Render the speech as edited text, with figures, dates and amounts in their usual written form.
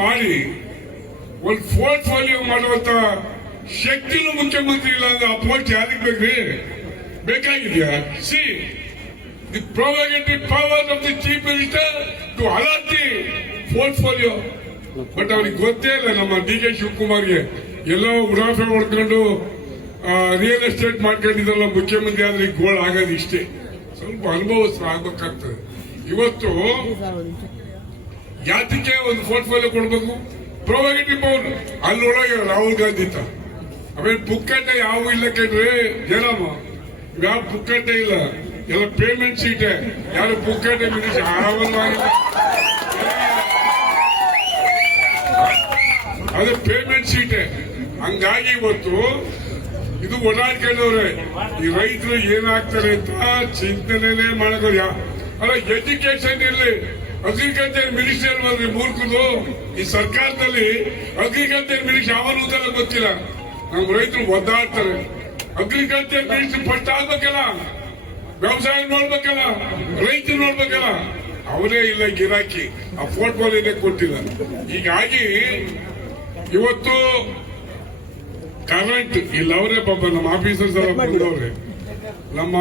ಮಾಡಿ ಒಂದು ಪೋರ್ಟ್ಫೋಲಿಯೋ ಮಾಡುವಂತ ಶಕ್ತಿನೂ ಮುಖ್ಯಮಂತ್ರಿ ಇಲ್ಲ ಅಂದ್ರೆ ಆ ಪೋಸ್ಟ್ ಯಾರಿಗೆ ಬೇಕ್ರಿ? ಬೇಕಾಗಿದೆಯಾ? See the prerogative power of the chief minister to allot the portfolio. But ಅವ್ರಿಗೆ ಗೊತ್ತೇ ಇಲ್ಲ ನಮ್ಮ ಡಿ ಕೆ ಶಿವಕುಮಾರ್ಗೆ ಎಲ್ಲೋ ಉಡಾಫೆ ಹೊಡ್ಕೊಂಡು ರಿಯಲ್ ಎಸ್ಟೇಟ್ ಮಾಡ್ಕೊಂಡಿದ್ದಲ್ಲ ಮುಖ್ಯಮಂತ್ರಿ ಆದ್ರೆ ಈಗ ಗೋಳ್ ಆಗೋದು ಇಷ್ಟೇ. ಸ್ವಲ್ಪ ಅನುಭವಸ್ತ್ರ ಆಗ್ಬೇಕಾಗ್ತದೆ. ಇವತ್ತು ಯಾತಕ್ಕೆ ಒಂದು ಪೋರ್ಟ್ಫೋಲಿಯೋ ಕೊಡ್ಬೇಕು? ಪ್ರೊವಗೇಟಿವ್ ಪವರ್ ಅಲ್ಲೊಳಗೆ ರಾಹುಲ್ ಗಾಂಧಿ ಇತ್ತ. ಆಮೇಲೆ ಪುಕ್ಕಟ್ಟೆ ಯಾವ ಇಲ್ಲ ಕೇಳ್ರಿ ಜನಮ್ಮ, ಯಾವ ಪುಕ್ಕಟ್ಟೆ ಇಲ್ಲ, ಎಲ್ಲ ಪೇಮೆಂಟ್ ಸೀಟೆ. ಯಾರು ಪುಕ್ಕಟ್ಟೆ ಮಿನಿಸ್ಟರ್ ಆರಾಮವಾಗಿಲ್ಲ, ಅದು ಪೇಮೆಂಟ್ ಸೀಟೆ. ಹಂಗಾಗಿ ಇವತ್ತು ಇದು ಓಡಾಡ್ಕೊಂಡವ್ರೆ. ಈ ರೈತರು ಏನಾಗ್ತಾರೆ ಅಂತ ಚಿಂತನೆ ಮಾಡೋದು. ಅಲ್ಲ, ಎಜುಕೇಶನ್ ಇರಲಿ, ಅಗ್ರಿಕಲ್ಚರ್ ಮಿನಿಸ್ಟರ್ ಬಂದ್ರೆ ಮೂರ್ಖದು. ಈ ಸರ್ಕಾರದಲ್ಲಿ ಅಗ್ರಿಕಲ್ಚರ್ ಮಿನಿಸ್ಟರ್ ಯಾವನು ಅಂತ ಗೊತ್ತಿಲ್ಲ. ನಮ್ಮ ರೈತರು ಒದ್ದಾಡ್ತಾರೆ. ಅಗ್ರಿಕಲ್ಚರ್ ಮಿನಿಸ್ಟರ್ ಫಸ್ಟ್ ಆಗ್ಬೇಕಲ್ಲ, ವ್ಯವಸಾಯ ನೋಡ್ಬೇಕಲ್ಲ, ರೈತರು ನೋಡ್ಬೇಕಲ್ಲ. ಅವರೇ ಇಲ್ಲ ಗಿರಾಕಿ, ಆ ಪೋರ್ಟ್ಫೋಲಿಯೋನೇ ಕೊಟ್ಟಿಲ್ಲ. ಹೀಗಾಗಿ ಇವತ್ತು ಕರೆಂಟ್ ಇಲ್ಲ, ಅವರೇ ಪಾಪ ನಮ್ಮ ಆಫೀಸರ್ಸ್ ಎಲ್ಲ ಬಂದವ್ರೆ. ನಮ್ಮ